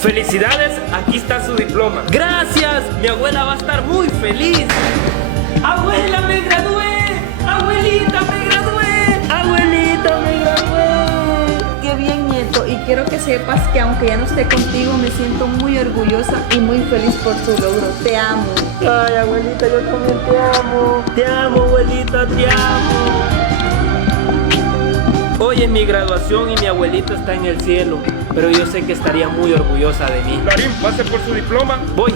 Felicidades, aquí está su diploma. Gracias, mi abuela va a estar muy feliz. Abuela, me gradué. Abuelita, me gradué. Abuelita, me gradué. Qué bien, nieto, y quiero que sepas que aunque ya no esté contigo, me siento muy orgullosa y muy feliz por tu logro. Te amo. Ay, abuelita, yo también te amo. Te amo, abuelita, te amo. Hoy es mi graduación y mi abuelita está en el cielo, pero yo sé que estaría muy orgullosa de mí. Darín, pase por su diploma. Voy.